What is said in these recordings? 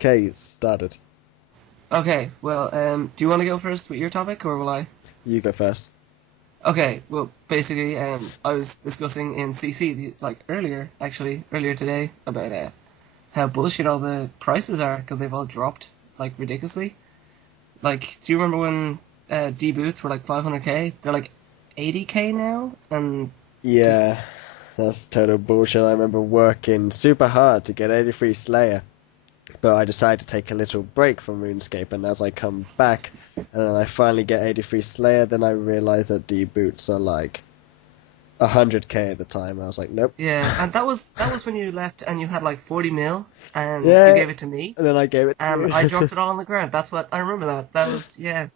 Okay, started. Okay, well, do you want to go first with your topic, or will I? You go first. Okay, well, basically, I was discussing in CC earlier today about how bullshit all the prices are because they've all dropped like ridiculously. Like, do you remember when D boots were like 500k? They're like 80k now, and just Yeah, that's total bullshit. I remember working super hard to get 83 Slayer, but I decided to take a little break from RuneScape, and as I come back, and then I finally get 83 Slayer, then I realize that D boots are like 100k at the time. I was like, nope. yeah, and that was when you left and you had like 40 mil, and you Yeah, gave it to me, and then I gave it to and I you. dropped it all on the ground. That's what I remember. That was yeah.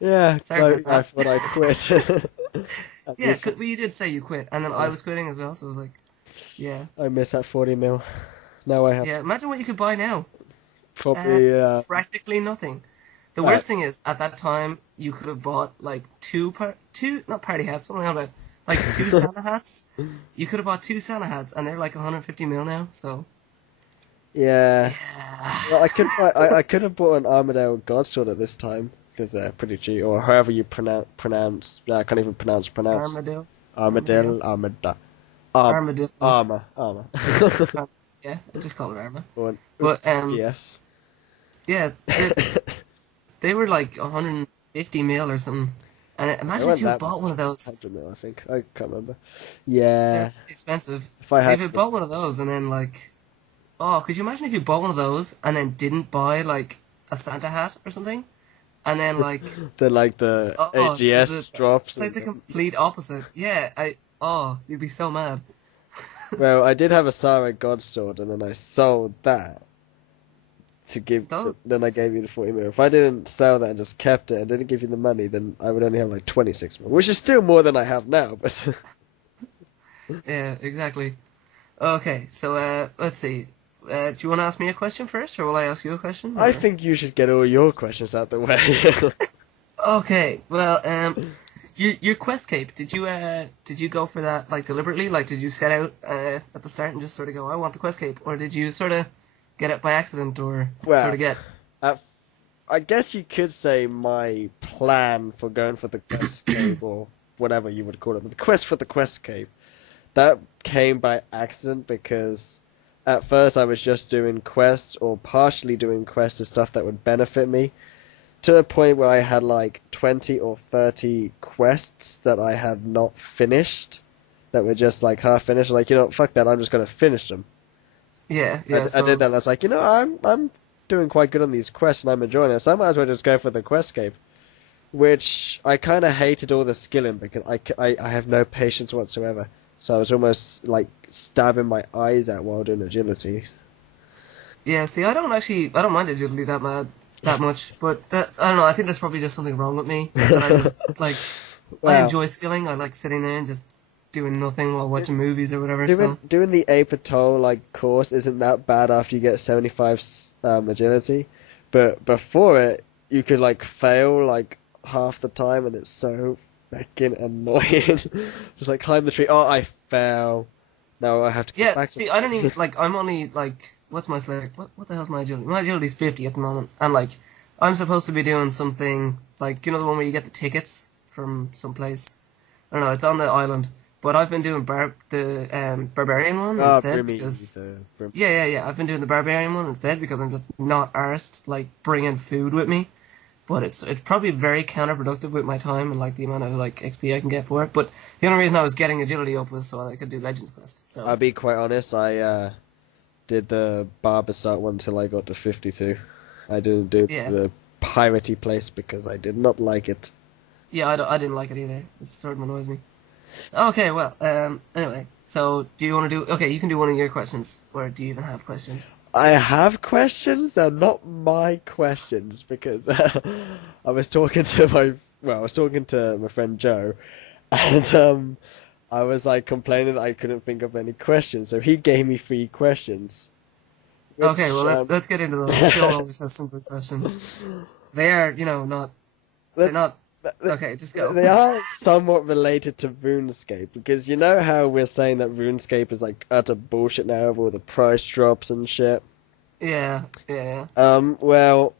Yeah, Sorry so about I that. thought I'd quit. And Yeah, before, well, you did say you quit, and then I yeah, was quitting as well. So I was like, yeah, I miss that 40 mil. Now I have yeah. Imagine what you could buy now. probably Practically nothing. The uh, worst thing is, at that time, you could have bought like two not party hats. What am I on about? Like two Santa hats. You could have bought two Santa hats, and they're like 150 mil now. So yeah. Well, yeah, I could have bought an Armadale Godsword at this time because they're pretty cheap, or however you pronounce. I can't even pronounce armadillo, armadillo, Armadale, armadillo. Armor. Yeah, I just call it arma. Or But yes. yeah, they were like 150 mil or something. And It imagine if wasn't you had that bought one much. of those. 100 mil, I think. I can't remember. They're Yeah. pretty expensive. If I If had you the, bought one of those and then like, oh, could you imagine if you bought one of those and then didn't buy like a Santa hat or something? And then like, the oh, AGS drops it's like and the then. complete opposite. Yeah, you'd be so mad. Well, I did have a Sarah Godsword, and then I sold that to give. Then I gave Those, you the 40 mil. If I didn't sell that and just kept it and didn't give you the money, then I would only have like 26 mil, which is still more than I have now. But yeah, exactly. Okay, so let's see. Do you want to ask me a question first, or will I ask you a question? I Or think you should get all your questions out the way. okay, well, your quest cape, did you go for that like deliberately? Like did you set out at the start and just sort of go, I want the quest cape, or did you sort of get it by accident or sort Well, of get at I guess you could say my plan for going for the quest cape or whatever you would call it, but the quest for the quest cape, that came by accident because at first I was just doing quests or partially doing quests and stuff that would benefit me to a point where I had like 20 or 30 quests that I had not finished that were just like half finished. Like, fuck that, I'm just gonna finish them. yeah, I, yeah, I I did that and I suppose. was like, I'm doing quite good on these quests and I'm enjoying it, so I might as well just go for the quest cape. Which I kind of hated all the skilling because I have no patience whatsoever. So I was almost like stabbing my eyes out while doing agility. Yeah, see, I don't mind agility that much, but I don't know, I think there's probably just something wrong with me that I just like I Wow. enjoy skilling. I like sitting there and just doing nothing while watching movies or whatever, Doing so doing the Apatow like course isn't that bad after you get 75 agility, but before it you could like fail like half the time and it's so fucking annoying. Just like climb the tree. Oh, I fell. Now I have to come yeah, back to see, I don't even the like. I'm only like, what's my select? What the hell's my agility? My agility's 50 at the moment, and like, I'm supposed to be doing something like the one where you get the tickets from some place. I don't know. It's on the island, but I've been doing the barbarian one Ah, instead Brimmy, because the Brim. yeah. I've been doing the barbarian one instead because I'm just not arsed like bringing food with me. But it's probably very counterproductive with my time and like the amount of like XP I can get for it. But the only reason I was getting agility up was so I could do Legends Quest. I'll So be quite honest, I did the Barbasat one till I got to 52. I didn't do yeah. the piratey place because I did not like it. Yeah, I didn't like it either. It sort of annoys me. Okay, well, anyway. So, do you want to do? Okay, you can do one of your questions, or do you even have questions? I have questions, they're not my questions because I was talking to I was talking to my friend Joe, and I was like complaining I couldn't think of any questions, so he gave me three questions, Okay, well which let's get into those. Joel always has some good questions. They are, not. They're that not. th- Okay, just go. they are somewhat related to RuneScape because you know how we're saying that RuneScape is like utter bullshit now with all the price drops and shit. Yeah, yeah. Well,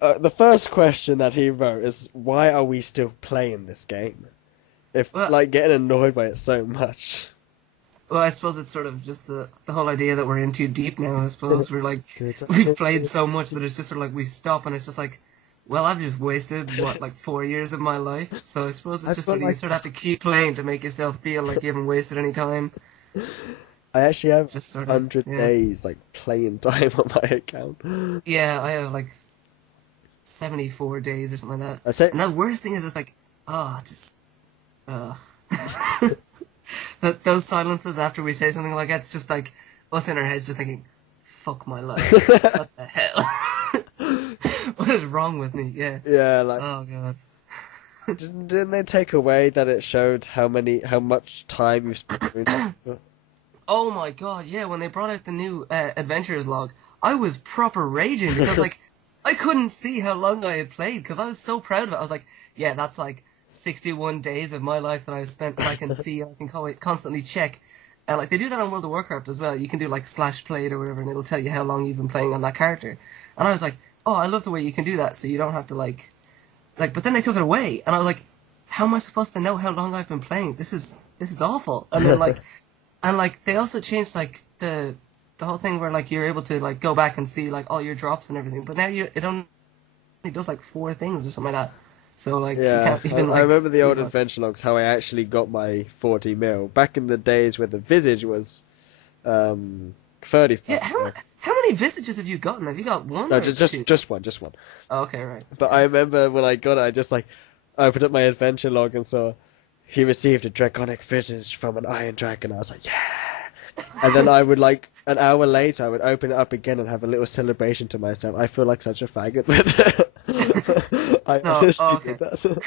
the first question that he wrote is, why are we still playing this game? If, Well, like, getting annoyed by it so much. well, I suppose it's sort of just the whole idea that we're in too deep now. I suppose we're like Good. we've played so much that it's just sort of like we stop and it's just like, well, I've just wasted what like 4 years of my life. So I suppose it's I just feel sort of you like sort of have to keep playing to make yourself feel like you haven't wasted any time. I actually have Just sort of 100 yeah, days, like, playing time on my account. yeah. I have like 74 days or something like that. I say, And the worst thing is it's like, oh, just uh those silences after we say something like that, it's just like us in our heads just thinking, fuck my life. What the hell? What is wrong with me? Yeah. yeah, like, Oh god. didn't they take away that it showed how much time you spent doing that? Oh my god, yeah, when they brought out the new adventures log, I was proper raging because like I couldn't see how long I had played because I was so proud of it. I was like, yeah, that's like 61 days of my life that I've spent and I can see, I can constantly check. And like they do that on World of Warcraft as well. You can do like slash played or whatever and it'll tell you how long you've been playing on that character. And I was like, oh, I love the way you can do that so you don't have to like but then they took it away and I was like, how am I supposed to know how long I've been playing? This is awful. And then like and like they also changed like the whole thing where like you're able to like go back and see like all your drops and everything. But now it only does like 4 things or something like that. So like you Yeah, can't I, even I like remember the see old what. adventure logs, how I actually got my 40 mil. Back in the days where the Visage was 35 Yeah, mil. how many visages have you gotten? Have you got one No, or just two? just just one, just one. Oh, okay, right. But I Okay. remember when I got it, I just like opened up my adventure log and saw he received a draconic Visage from an Iron Dragon. I was like, yeah. And then I would like an hour later, I would open it up again and have a little celebration to myself. I feel like such a faggot, but I No, oh, honestly did okay. that.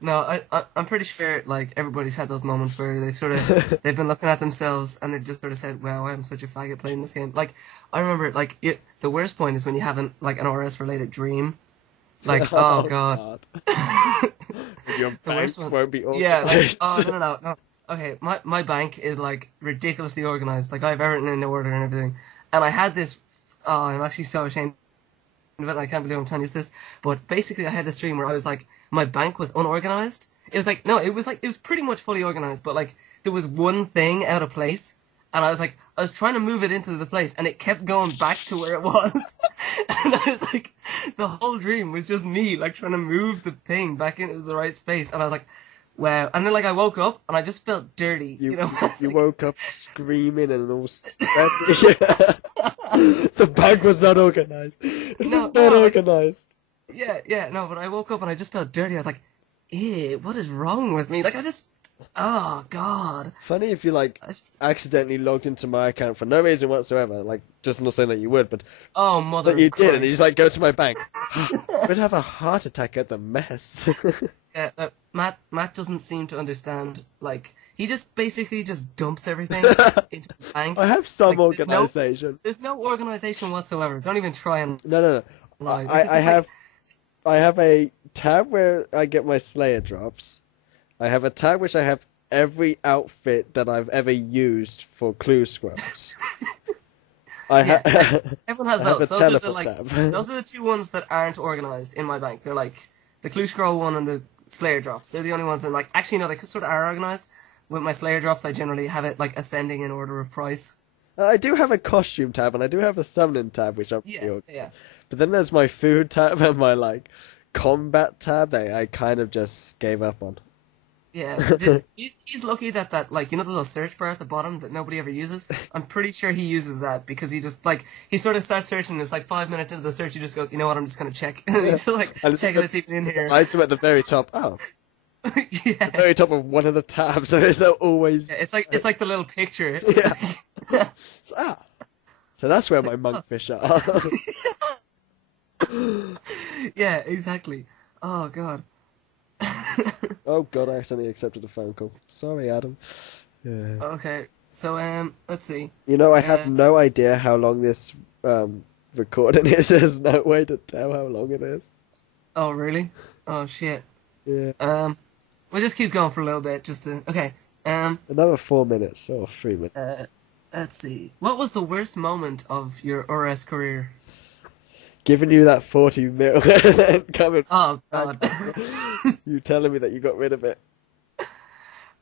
No, I'm pretty sure like everybody's had those moments where they've been looking at themselves and they've just sort of said, "Wow, I'm such a faggot playing this game." Like I remember, like the worst point is when you have like an RS related dream. Like oh Oh god, God. the When your bank worst one. won't be Yeah, like organized. oh no. Okay, my bank is like ridiculously organized. Like I have everything in order and everything. And I had this. Oh, I'm actually so ashamed of it. I can't believe I'm telling you this. But basically, I had this dream where I was like, my bank was unorganized. It was like no, it was pretty much fully organized, but like there was one thing out of place. And I was trying to move it into the place, and it kept going back to where it was. And I was like, the whole dream was just me, like trying to move the thing back into the right space. And I was like, wow. And then like I woke up, and I just felt dirty, You I was you like, woke up screaming and all sweaty. The bank was not organized. It no, was not no, like organized. yeah, no. But I woke up and I just felt dirty. I was like, ew, what is wrong with me? Like I just, oh god, Funny if you like I just, accidentally logged into my account for no reason whatsoever. Like, just not saying that you would, but oh mother that you of did, and you just Christ. like go to my bank. Would have a heart attack at the mess. Yeah, Matt doesn't seem to understand. Like he just basically just dumps everything into his I bank. have some Like organization. there's no organization whatsoever. Don't even try and No, no, no. lie. Like it's I just like have a tab where I get my Slayer drops. I have a tab which I have every outfit that I've ever used for clue scrolls. I yeah, like have everyone has I have those. a Those are the teleport like tab. those are the two ones that aren't organized in my bank. They're like the Clue Scroll one and the Slayer drops. They're the only ones that like actually no, they sort of are organized. With my Slayer drops, I generally have it like ascending in order of price. I do have a costume tab and I do have a summoning tab which I'm Yeah, pretty yeah. organized. But then there's my food tab and my like combat tab that I kind of just gave up on. Yeah, he's lucky that like the little search bar at the bottom that nobody ever uses. I'm pretty sure he uses that because he just like he sort of starts searching. And it's like 5 minutes into the search, he just goes, you know what? I'm just gonna check, and Yeah. he's just like And checking it's even in it's an here. item at the very top. Oh, the Yeah, very top of one of the tabs. So it's yeah, always it's like the little picture. It's yeah. like, Ah, so that's where my like oh. monkfish are. Yeah, exactly. Oh God. Oh God, I accidentally accepted a phone call. Sorry, Adam. Yeah. Okay, so let's see. You know, I have Uh, no idea how long this recording is. There's no way to tell how long it is. oh really? Oh shit. Yeah. Um, we'll just keep going for a little bit, just to okay. Um, Another 4 minutes or 3 minutes. uh, Let's see. What was the worst moment of your RS career? Giving you that 40 mil and then coming Oh back, God. you telling me that you got rid of it.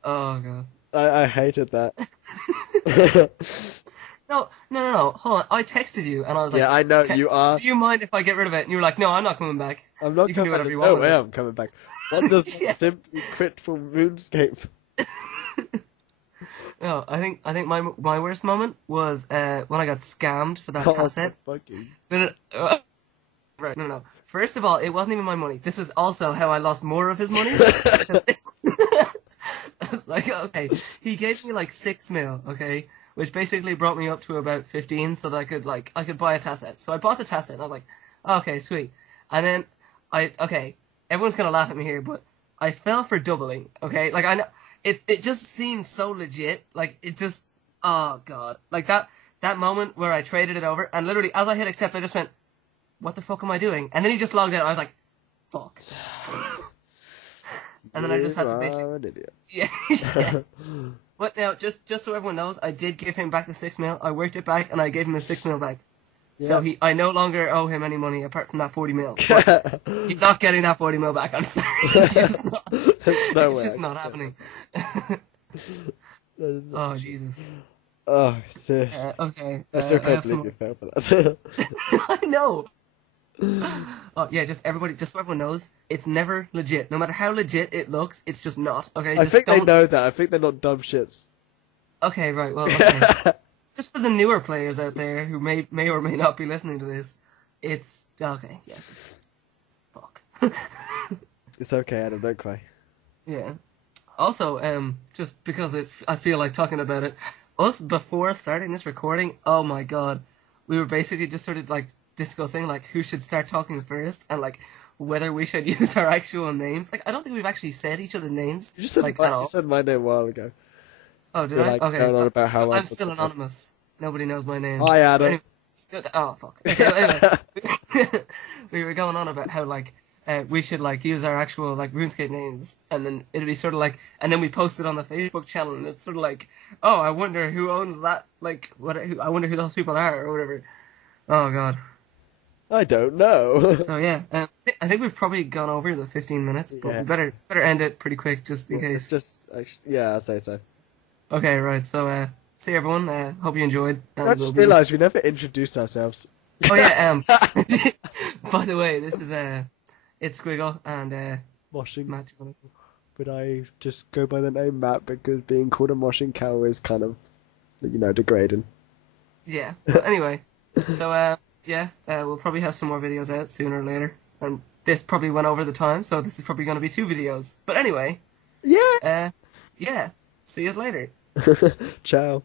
Oh God. I hated that. No, no, no, no. Hold on. I texted you and I was Yeah, like, I know "Okay, you are. do you mind if I get rid of it?" And you were like, "No, I'm not coming back. I'm not You can coming do back. whatever There's you want no with way it." I'm coming back. One does not Yeah. simply quit from RuneScape. No, I think my worst moment was when I got scammed for that Oh my tasset. fucking. No, no, right, no, no. First of all, it wasn't even my money. This is also how I lost more of his money. 'Cause it's like, okay, he gave me like 6 mil, okay, which basically brought me up to about 15, so that I could buy a tasset. So I bought the tasset, and I was like, okay, sweet. And then okay, everyone's gonna laugh at me here, but I fell for doubling, okay? Like I know it just seemed so legit, like it just, oh god, like that moment where I traded it over, and literally as I hit accept, I just went, what the fuck am I doing? And then he just logged out. I was like, fuck. And then I just You had to basically, are an idiot. yeah, yeah. But now, just so everyone knows, I did give him back the 6 mil. I worked it back, and I gave him the 6 mil back. So Yep. I no longer owe him any money apart from that 40 mil. But he's not getting that 40 mil back. I'm sorry, he's just not. There's no It's way just I not can say happening. that. There's no Oh shit. Jesus. Oh, seriously. Okay. I still I can't have believe some. you fell for that. I know. Oh yeah, just everybody, just so everyone knows, it's never legit. No matter how legit it looks, it's just not. Okay, I just think they don't. know that. I think they're not dumb shits. Okay, right. Well, okay. Just for the newer players out there who may or may not be listening to this, it's okay. Yeah, just fuck. It's okay, Adam. Don't cry. Yeah. Also, just because I feel like talking about it. Us before starting this recording, oh my god, we were basically just sort of like discussing like who should start talking first and like whether we should use our actual names. Like, I don't think we've actually said each other's names You just said like at you all. said my name a while ago. Oh, did You're I? like Okay. going on about how I'm else the still podcast. anonymous. Nobody knows my name. Hi, But Adam. anyway, oh fuck. Okay. Well, anyway, we were going on about how like we should like use our actual like RuneScape names, and then it'd be sort of like, and then we post it on the Facebook channel, and it's sort of like, oh, I wonder who owns that. Like, I wonder who those people are or whatever. Oh god. I don't know. So yeah, I think we've probably gone over the 15 minutes, but Yeah. we better end it pretty quick just in Yeah, it's case. just actually, yeah, I'd say so. Okay, right. So see everyone. Hope you enjoyed, I and we'll just be. realised we never introduced ourselves. Oh yeah. By the way, this is it's Squiggle and Moshing, Matt. but I just go by the name Matt because being called a moshing cow is kind of, degrading. Yeah. Well, anyway, so yeah, we'll probably have some more videos out sooner or later, and this probably went over the time, so this is probably going to be 2 videos. But anyway, Yeah. uh, yeah. See you later. Ciao.